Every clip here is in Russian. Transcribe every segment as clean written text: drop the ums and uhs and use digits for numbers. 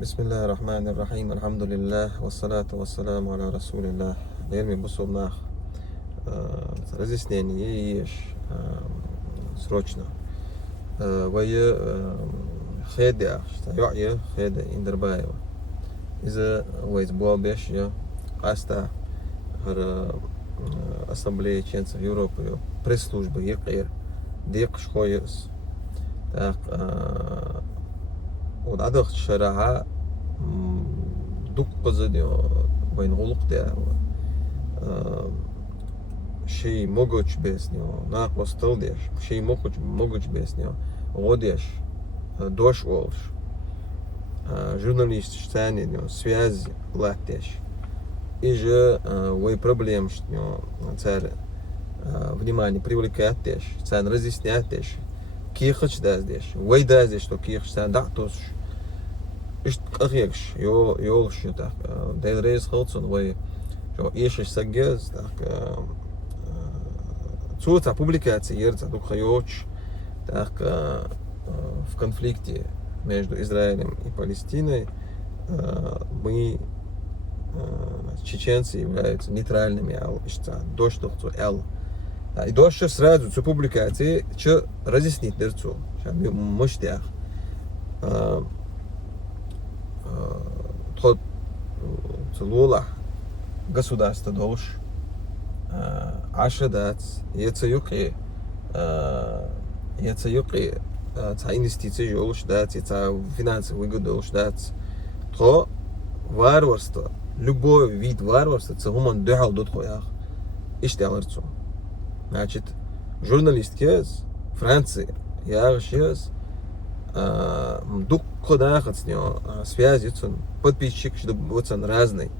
Bismillahirrahmanirrahim. Alhamdulillah. Wassalatu wassalamu ala rasulillah. Наверное, бусурнах разъяснение есть срочно. Вая хеда, что я хеда Индербаева. Из-за вайс буалбеш я аста ассамблея членов Европы пресс-службы ЕКР дик шкоес. Так ودعدك شرعة دوك قصدي بين غلق ده شيء موجود بيسنيو ناقص تلديش شيء موجود بيسنيو غوديش دوش والش журналист штани связь латеш и же вы проблем что царь внимание привлекает теш царь разъясняет теш كيخش دازديش وي دازديش تو كيخش تان دعتوش إيش أخيكش يولش تاك دايل ريس خلصون وي جو إيش سجز تاك تسوت публикации يرجع دوك خيوش تاك в конфликте между Израилем и Палестиной мы чеченцы являются нейтральными дождь эл и дальше сразу цю публикации что разъяснить дерцу мощдях тот целула государство долж ашадат яцаюки ца инвестиции долж дат ца финансовый выгоду долж дат то варварство любой вид варварства це гуман дехал дот хоях иштелерцу. Значит, журналист кез Франции, я сейчас дук кодахат с него связи, подписчик, чтобы вот он разный,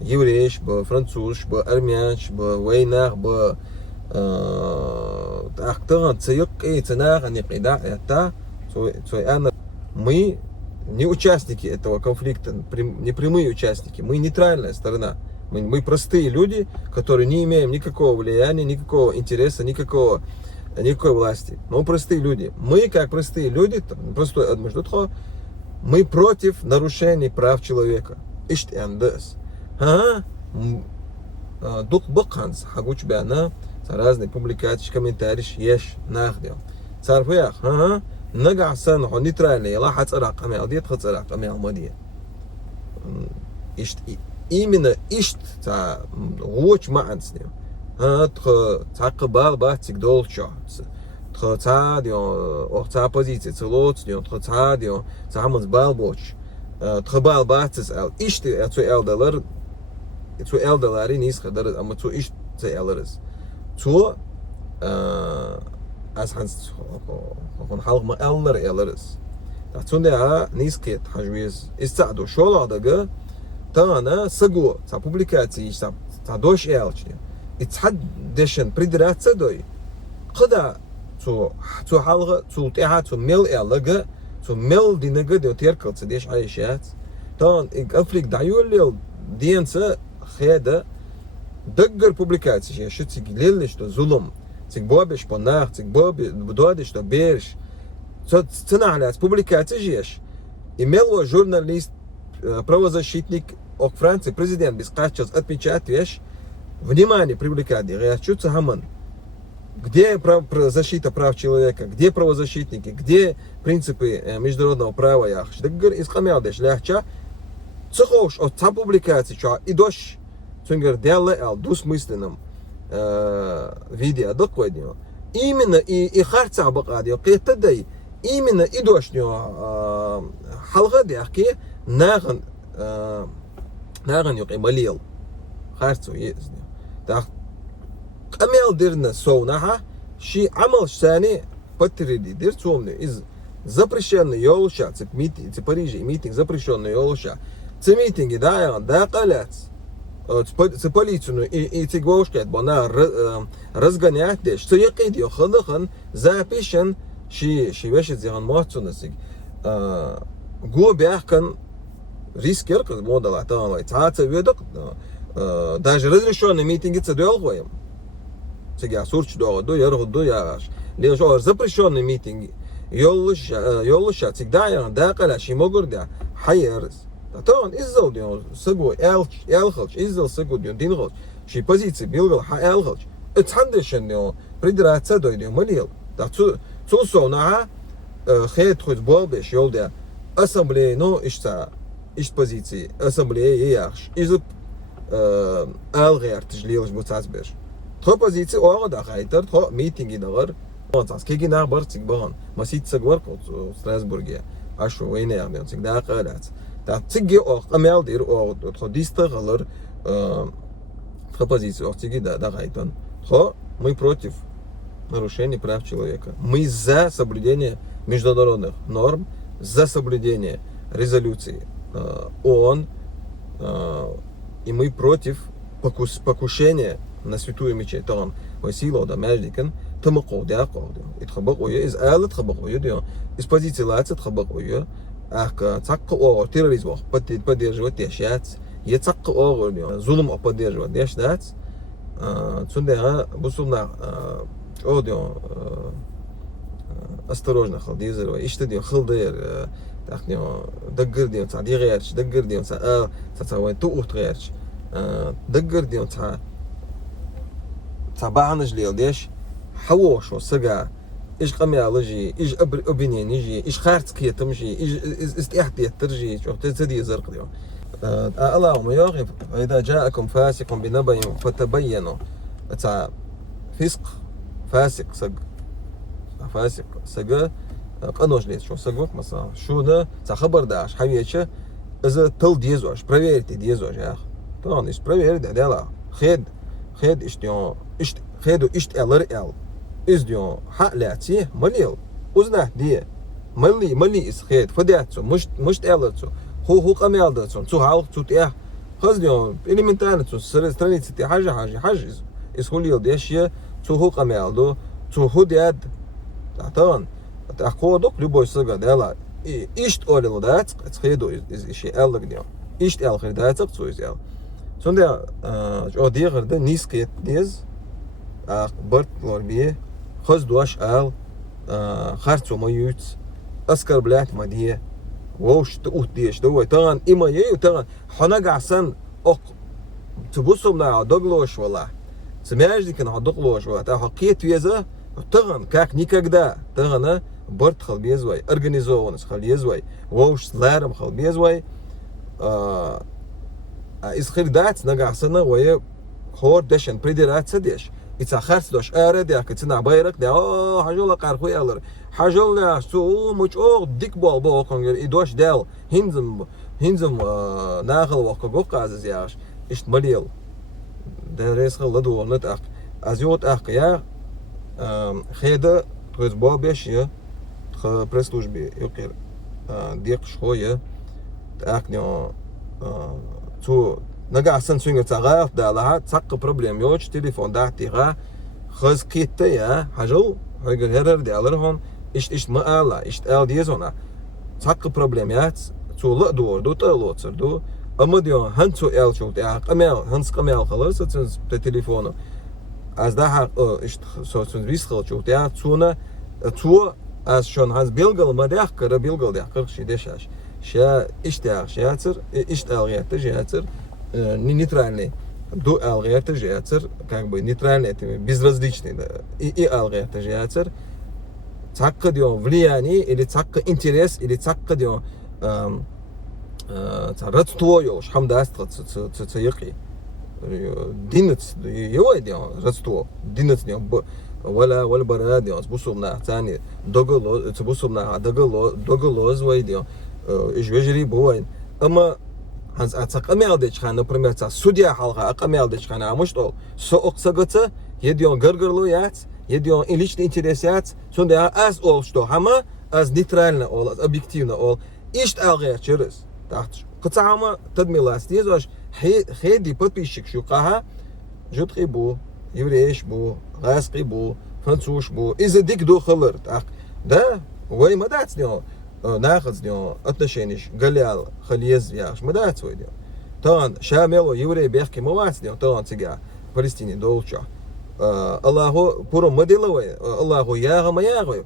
еврейш, бы француз, бы армянш, бы войнах, бы актор, цеюк и ценах, они прида, это, мы не участники этого конфликта, не прямые участники, мы нейтральная сторона. Мы простые люди, которые не имеем никакого влияния, никакого интереса, никакой власти. Мы простые люди. Мы, как простые люди, мы против нарушений прав человека. Дух баканс, хагуч бяна, разные публикации, комментарии, еш, нахдел. Царфях, нагасан, нейтральный, я лахат царак, амел, дед хат царак, амел, мадия. именно ишт та гоч маанс не та қабал бахтик долчо та дио орта позиция целот дио та дио самыз балбоч қабал бахтис ал ишт ацу элдалари нис хадар ама цу ишт та элрис цу аз ханс хон халq ма элрис та цунда нис кет хажвиз истаду шоладага تانا سجوا تا publikacji تا دوش elçi اتحدشن предраться дой قدا تو حلقة تو تها تو ميل elga تو ميل دينجا دو تيركل تديش عايشات تان افريق دايول دينسا خيدا دقر publikacji شو تيجلل что zulum تيجبابش بناخ تيجباب بدوادش تو بيرش تنعلات publikacji جيش имел журналист правозащитник от Франции, президент бескаччас отмечает вещь, внимание привлекает, говорят, хаман, где защита прав человека, где правозащитники, где принципы международного права, искамялдеш, лягча, цехош от та публикации, что и дождь, цунгер деле ал двусмысленном видео докладнего, именно и харца бакадио, кетадай, именно и дождь халгадяхки, ناغن يقي مليل خارتو يزني تاخ أميل ديرنا سونها شي عمل ثاني بتريدي دير تومني إز запрещенный يولشا تك ميتинг تك Парижи митинг запрещенный يولشا تك ميتинги да قالت تك полицию и تك واشكت بنا разгонять деш تك يقيد يخلخن запишен شي وشت زيغن موتسونسك го бяхкан рискер, как модала, там, цаца ведок, даже разрешенные митинги цедуэлгоем. Сега сурч до ярго до яш. Лежо запрещенные митинги. Yollaşa, всегда я дакала, ши могурда, hayırız. Tamam izzel diyor sıgı el kılç izzel sıgı diyor din kılç. Şey pozisyonu bilgil ha el kılç. Ethandeşen diyor pridiratsa diyor maliyel. Da tu sonra خيط خود بابش يولدا أسمبلي نو إشتا إشت بوزيتي أسمبلي ياخش إذا ألغير تجليلش بوتازبش تخو بوزيتي أوغدا خايتر تخو ميتينغي دغر مونتاس كيجي نغبر تيك بغن ما سيت سغور ستراسبورغيا أشو ويني أميون تيك دا قالات دا تيجي أوغ أميال دير أوغ تخو ديستا غلر تخو بوزيتي أوغ تيجي دا خايتن تخو мы против нарушений прав человека. Мы за соблюдение международных норм, за соблюдение резолюций ООН, и мы против покушения на святую мечеть. Там сила да междикен, там қоғдя қоғдя. И тхабақ ойы, из айлы тхабақ ойы, из позиции лаца тхабақ ойы, ах цаққы оғыр терроризм оғы поддерживать дешяц, е цаққы оғыр зулым оғы поддерживать дешдац, цунде бусумна о дио осторожно халдизер иште дио халдер так дио даггер дио ца дигерч даггер дио ца ца ту ухтгерч даггер дио ца баанж лил деш حوش وسجا إيش قميالجي إيش أبنينيجي إيش خارج كيتمجي إيش استحتي ترجي شو تزدي زرق اليوم اللهم يغفر إذا جاءكم فاسق بنبأ فتبينوا تاع فسق فاسق سق قنوش ليش شو سقوك مثلا شو ده تاع خبر داش حبيتش إذا تل ديزوش проверьте ديزوش يا أخ طبعا إيش проверь ده لا خد إيش ديون إيش خدو إيش ال إز ديون حق لاتي مليل وزنه دي ملي إس خد فداتو مش تالتو هو قميالداتو تو حال تو تيا خز ديون элементарно страницы تي حاجة إس خليل ديش تو هو قميالدو تو هو دياد طبعا تأخذك любой سجا دلا إيش أولي دات تخيدو إز شيء ألق ديون إيش أل خداتك تو إز أل سوندا جو ديغر ده نيسكيت ديز برت لوربيه خز دوش أل خرطو مايوت أسكر بلات مديه ووش تقول ديش دوي طبعا إما يو طبعا حناج عسن أق تبصوا منا عدقلوش ولا سمعش دي كان عدقلوش ولا تحقيت ويزا طبعا كاك никогда طبعا برت خل بيزوي организованность خل بيزوي ووش سلارم خل بيزوي إز خردات نجع سنة ويا خور دشن بريدرات سديش إتأخرت دوش أرد يا كتنا بايرك ده حاجة قارخوي ألر حاجة سو مش ديك بال كونجر إدوش دال هنزم ناقل وقوق عزيز ياش إشت مليل ده رئيس خلدو نت أزيوت يا خيدا تغز بابش يا برسلوجبي يقير ديق شوية تأكنيو تو نجا سن سوينغ تاغا دالا تاق بروبليم يوش تليفون داتيغا خز كيتيا حاجو هيغ هيرر دالرهون إيش ما ألا إيش أل ديزونا تاق بروبليمات تو لا دور دو تلوتر دو أما ديو هنتو أل شو تاع هنس قميل خلاص تنز تليفونه از ده حق إيش سوتن ريس خل شو تاع تونا تو از شون هنس بيلغل ما داخ كره بيلغل داخ شي دشاش شا إيش تاع شاتر إيش ألغيات جاتر нейтральный до алгоритма жиацер как бы нейтральный это безразличный да и алгоритм жиацер цакка дио влияние или цакка интерес или цакка дио родство ёш хамдаст цацаяки динец его дио родство динец дио ولا برا дио способна тани доголо способна доголо звой дио жвежери бывает ама هنز أتقمل ديش خان نبرمير تا سوديا حلقة أقمل ديش خان عموش طول سوق سقطة يديون غرغرلويات يديون إليش إنترسيات سون ده أز أول شتو هما أز نيترالنا أول أز أوبجكتيفنا أول إيش ألغير شرس تحت قطع هما تدميلاس ديزوش خيدي подписчик شوقها جوتخي بو يوريش بو غاسقي بو فرنسوش بو إذا ديك دو خلر تحت ده وي ما داتس نيو ناخذ ديو отношениш галял халиез яш мадат свой дел тон шамело еврей бехки мовац дел тон цига Палестине долча Аллаху пуро моделовой Аллаху яга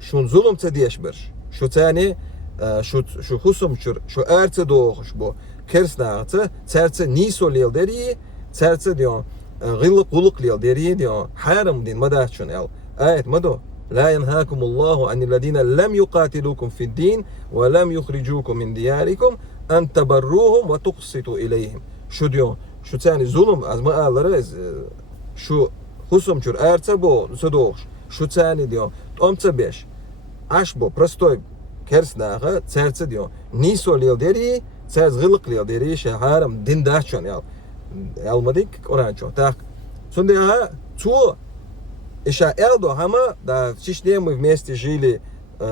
шун зулум цадеш берш шо цани şu husumçur şu erse doğuş bu kersnağıtı serse nisolil deri serse diyor gıllık guluk lil deri diyor haram din madahçun el ayet mado la yenhakumullahu anillezine lem yuqatilukum fid din ve lem yukhrijukum min diyarikum en teberruhum ve tuqsitu ileyhim şu diyor şu tane zulüm azma alları şu husumçur erse bu doğuş şu tane diyor omça 5 aş bu prostoy kersnağı serse diyor nisolil deri serse gıllık lil deri şaharam din dahçun el almadık ona çok tak sonra ya tu еще Элдо, хама, да, в Чечне мы вместе жили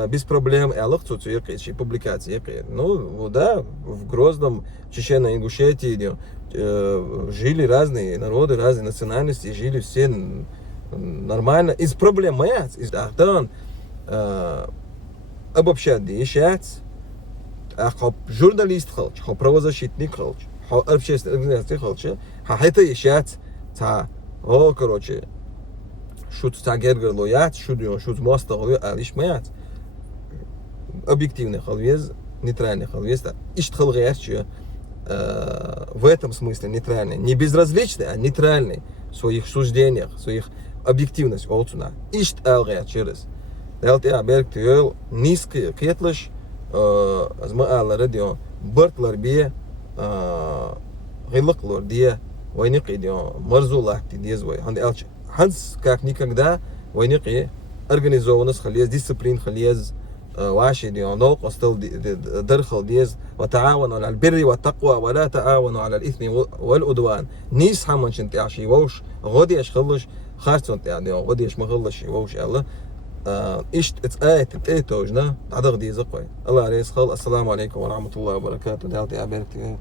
без проблем. Элых тут и публикации. Ну, да, в Грозном, Чечено-Ингушетии жили разные народы, разные национальности, жили все нормально. Из проблем моят, из Ахтан, обобщать, ищать, хоп журналист халч, хоп правозащитник халч, хоп общественная организация халч, это ищать, о, короче, шут тагергерлоят, шут шут мостовой, алишмаят. Объективный халвез, нейтральный халвез, ищет халгаячью в этом смысле нейтральный, не безразличный, а нейтральный в своих суждениях, в своих объективность олцуна. Ищет алгая через. Дальше аберг тюэл низкий кетлыш, азма аллары дио, бъртлар бие, гилыклор дие, войники дио, марзулахти диезвой, ханди алчи. Ханс как никогда войники организованность халез, дисциплин халез, واشي ديو نوق استل درخل ديز وتعاونوا على البر والتقوى ولا تعاونوا على الاثم والعدوان نيس حمن شنت عشي ووش غودي اش خلش خارصون يعني غودي اش مغلش ووش الله ايش اتايت اتوجنا عدغ دي زقوي الله عليه السلام عليكم ورحمه الله وبركاته دالتي عبرتي